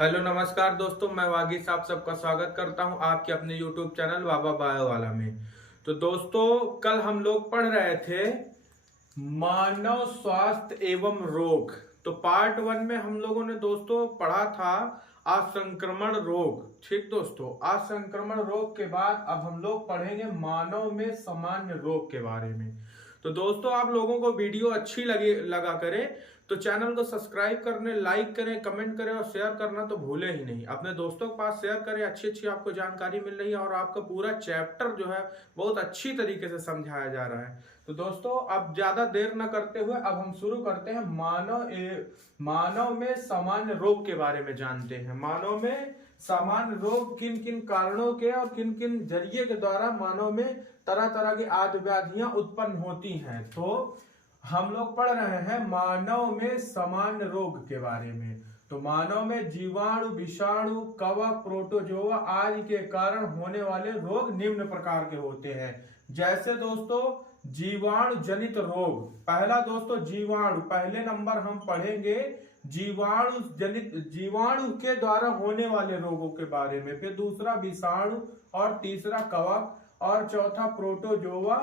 Hello नमस्कार दोस्तों, मैं वागीश आप सबका स्वागत करता हूं आपके अपने YouTube चैनल बाबा बायो वाला में। तो दोस्तों, कल हम लोग पढ़ रहे थे मानव स्वास्थ्य एवं रोग। तो पार्ट 1 में हम लोगों ने दोस्तों पढ़ा था असंक्रमण रोग। ठीक दोस्तों, असंक्रमण रोग के बाद अब हम लोग पढ़ेंगे मानव में सामान्य रोग के बारे में। तो दोस्तों, आप लोगों को वीडियो अच्छी लगा करे तो चैनल को सब्सक्राइब करने, लाइक करें, कमेंट करें और शेयर करना तो भूले ही नहीं। अपने दोस्तों के पास शेयर करें, अच्छी अच्छी आपको जानकारी मिल रही है और आपका पूरा चैप्टर जो है बहुत अच्छी तरीके से समझाया जा रहा है। तो दोस्तों, अब ज्यादा देर न करते हुए अब हम शुरू करते हैं मानव में सामान्य रोग के बारे में जानते हैं। मानव में सामान्य रोग किन किन कारणों के और किन किन जरिए के द्वारा मानव में तरह तरह की आदि व्याधियां उत्पन्न होती हैं। तो हम लोग पढ़ रहे हैं मानव में सामान्य रोग के बारे में। तो मानव में जीवाणु, विषाणु, कवक, प्रोटोजोआ आदि के कारण होने वाले रोग निम्न प्रकार के होते हैं। जैसे दोस्तों, जीवाणु जनित रोग। पहला दोस्तों जीवाणु, पहले नंबर हम पढ़ेंगे जीवाणु के द्वारा होने वाले रोगों के बारे में। फिर दूसरा विषाणु और तीसरा कवक और चौथा प्रोटोजोआ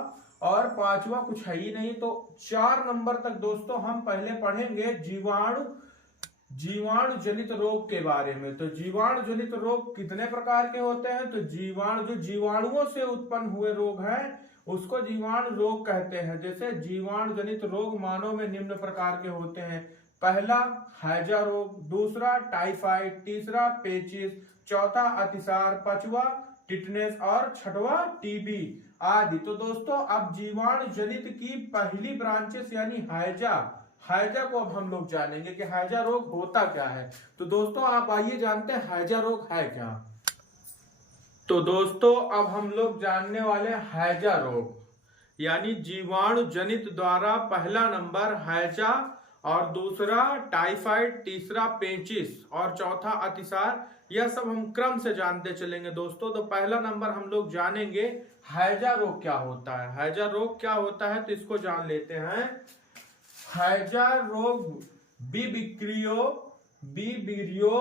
और पांचवा कुछ है ही नहीं। तो 4 नंबर तक दोस्तों हम पहले पढ़ेंगे जीवाणु जनित रोग के बारे में। तो जीवाणु जनित रोग कितने प्रकार के होते हैं? तो जो जीवाणुओं से उत्पन्न हुए रोग हैं उसको जीवाणु रोग कहते हैं। जैसे जीवाणु जनित रोग मानव में निम्न प्रकार के होते हैं। पहला हैजा रोग, दूसरा टाइफाइड, तीसरा पेचिस, चौथा अतिसार, पांचवा टिटनेस और छठवा टीबी आदि। तो दोस्तों, अब जीवाणु जनित की पहली ब्रांचेस यानी हैजा को अब हम लोग जानेंगे कि हैजा रोग होता क्या है। तो दोस्तों, आप आइए जानते हैं हैजा रोग है क्या। तो दोस्तों, अब हम लोग जानने वाले हैजा रोग यानी जीवाणु जनित द्वारा पहला नंबर हैजा और दूसरा टाइफाइड, तीसरा पेचिस और चौथा अतिसार। यह सब हम क्रम से जानते चलेंगे दोस्तों। तो पहला नंबर हम लोग जानेंगे हैजा रोग क्या होता है। हैजा रोग क्या होता है तो इसको जान लेते हैं। हैजा रोग बीबिरियो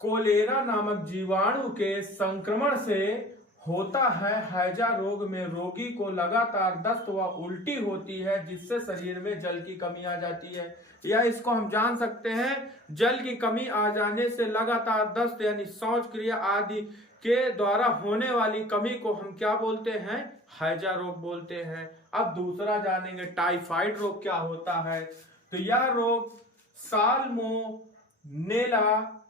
कोलेरा नामक जीवाणु के संक्रमण से होता है। हैजा रोग में रोगी को लगातार दस्त व उल्टी होती है, जिससे शरीर में जल की कमी आ जाती है। या इसको हम जान सकते हैं, जल की कमी आ जाने से लगातार दस्त यानी शौच क्रिया आदि के द्वारा होने वाली कमी को हम क्या बोलते हैं? हैजा रोग बोलते हैं। अब दूसरा जानेंगे टाइफाइड रोग क्या होता है। तो यह रोग साल्मोनेला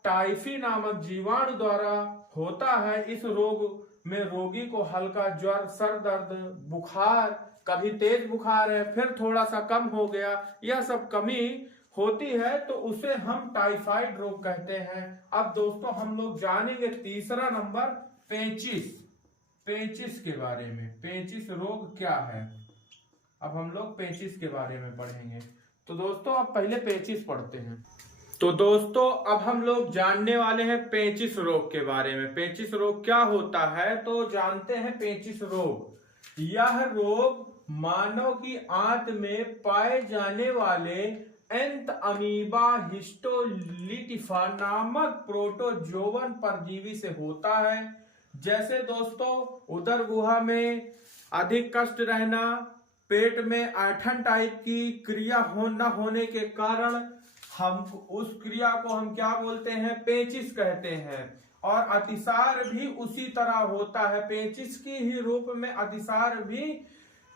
टाइफी नामक जीवाणु द्वारा होता है। इस रोग में रोगी को हल्का ज्वर, सर दर्द, बुखार, कभी तेज बुखार है फिर थोड़ा सा कम हो गया, यह सब कमी होती है तो उसे हम टाइफाइड रोग कहते हैं। अब दोस्तों, हम लोग जानेंगे तीसरा नंबर पेचिस के बारे में। पेचिस रोग क्या है, अब हम लोग पेचिस के बारे में पढ़ेंगे। तो दोस्तों, अब पहले पेचिस पढ़ते हैं। तो दोस्तों, अब हम लोग जानने वाले हैं पेचिस रोग के बारे में। पेचिस रोग क्या होता है तो जानते हैं। पेचिस रोग, यह रोग मानव की आंत में पाए जाने वाले एंत अमीबा हिस्टोलिटिफा नामक प्रोटोजोवन परजीवी से होता है। जैसे दोस्तों, उदर गुहा में अधिक कष्ट रहना, पेट में ऐंठन टाइप की क्रिया न होने के कारण हम उस क्रिया को हम क्या बोलते हैं? पेचिस कहते हैं। और अतिसार भी उसी तरह होता है, पेचिस की ही रूप में अतिसार भी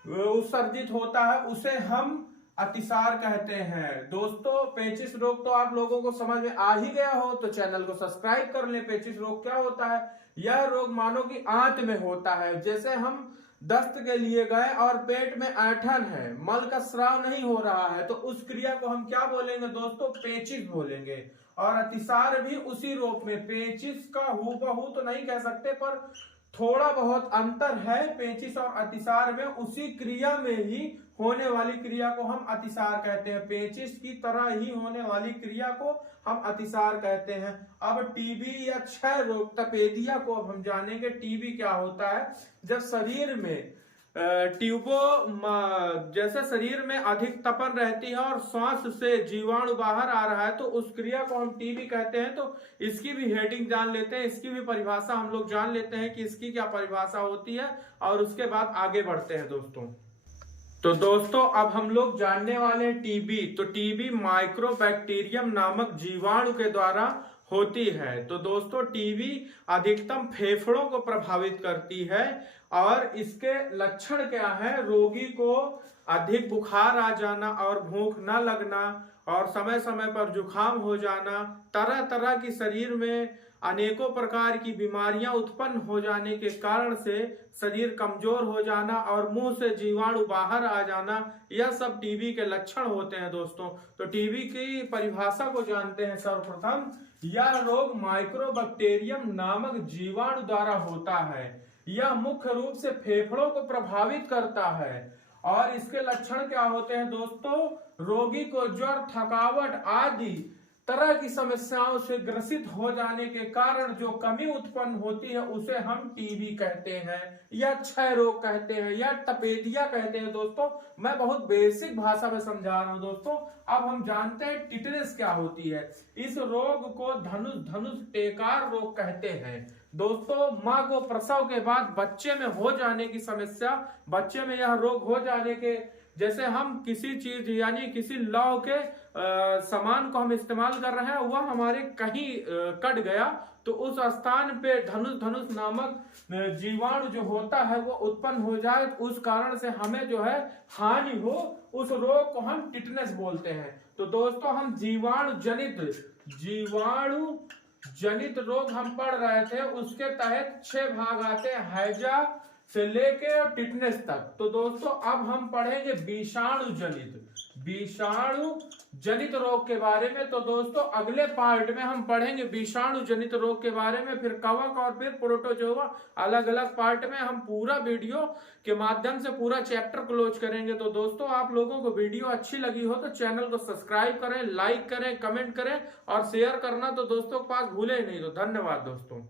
उत्सर्जित होता है, उसे हम अतिसार कहते हैं। दोस्तों, पेचिस रोग तो आप लोगों को समझ में आ ही गया हो तो चैनल को सब्सक्राइब कर लें। पेचिस रोग क्या होता है? यह रोग मानव की आंत में होता है। जैसे हम दस्त के लिए गए और पेट में ऐंठन है, मल का स्राव नहीं हो रहा है, तो उस क्रिया को हम क्या बोलेंगे दोस्तों? पेचिस बोलेंगे। और अतिसार भी उसी रूप में, पेचिस का हूबहू तो नहीं कह सकते पर थोड़ा बहुत अंतर है पेचिस और अतिसार में। उसी क्रिया में ही होने वाली क्रिया को हम अतिसार कहते हैं। पेचिस की तरह ही होने वाली क्रिया को हम अतिसार कहते हैं। अब टीबी या क्षय रोग तपेदिया को अब हम जानेंगे। टीबी क्या होता है? जब शरीर में जैसे शरीर में अधिक तपन रहती है और श्वास से जीवाणु बाहर आ रहा है, तो उस क्रिया को हम टीबी कहते हैं। तो इसकी भी हेडिंग जान लेते हैं, इसकी भी परिभाषा हम लोग जान लेते हैं कि इसकी क्या परिभाषा होती है, और उसके बाद आगे बढ़ते हैं दोस्तों। तो दोस्तों अब हम लोग जानने वाले हैं टीबी। तो टीबी माइक्रोबैक्टीरियम नामक जीवाणु के द्वारा होती है। तो दोस्तों टीबी अधिकतम फेफड़ों को प्रभावित करती है, और इसके लक्षण क्या है? रोगी को अधिक बुखार आ जाना और भूख न लगना, और समय समय पर जुकाम हो जाना, तरह तरह की शरीर में अनेकों प्रकार की बीमारियां उत्पन्न हो जाने के कारण से शरीर कमजोर हो जाना और मुंह से जीवाणु बाहर आ जाना, यह सब टीबी के लक्षण होते हैं दोस्तों। तो टीबी की परिभाषा को जानते हैं सर्वप्रथम। यह रोग माइक्रोबैक्टीरियम नामक जीवाणु द्वारा होता है। यह मुख्य रूप से फेफड़ों को प्रभावित करता है, और इसके लक्षण क्या होते हैं दोस्तों? रोगी को ज्वर, थकावट आदि तरह की समस्याओं से ग्रसित हो जाने के कारण जो कमी उत्पन्न होती है उसे हम टीबी कहते हैं, या क्षय रोग कहते हैं, या टपेदिया कहते हैं दोस्तों। मैं बहुत बेसिक भाषा में समझा रहा हूं दोस्तों। अब हम जानते हैं टिटनेस क्या होती है। इस रोग को धनुष टेकार रोग कहते हैं दोस्तों। माँ को प्रसव के बाद बच्चे में हो जाने की समस्या, बच्चे में यह रोग हो जाने के, जैसे हम किसी चीज यानी किसी लौ के सामान को हम इस्तेमाल कर रहे हैं, वह हमारे कहीं कट गया, तो उस स्थान पे धनुष नामक जीवाणु जो होता है वो उत्पन्न हो जाए, उस कारण से हमें जो है हानि हो, उस रोग को हम टिटनेस बोलते हैं। तो दोस्तों हम जीवाणु जनित रोग हम पढ़ रहे थे, उसके तहत 6 भाग आते हैं, हैजा से लेके और टिटनेस तक। तो दोस्तों अब हम पढ़ेंगे विषाणु जनित रोग के बारे में। तो दोस्तों अगले पार्ट में हम पढ़ेंगे विषाणु जनित रोग के बारे में, फिर कवक और फिर प्रोटोजोआ। अलग अलग पार्ट में हम पूरा वीडियो के माध्यम से पूरा चैप्टर क्लोज करेंगे। तो दोस्तों आप लोगों को वीडियो अच्छी लगी हो तो चैनल को सब्सक्राइब करें, लाइक करें, कमेंट करें और शेयर करना तो दोस्तों के पास भूले ही नहीं। तो धन्यवाद दोस्तों।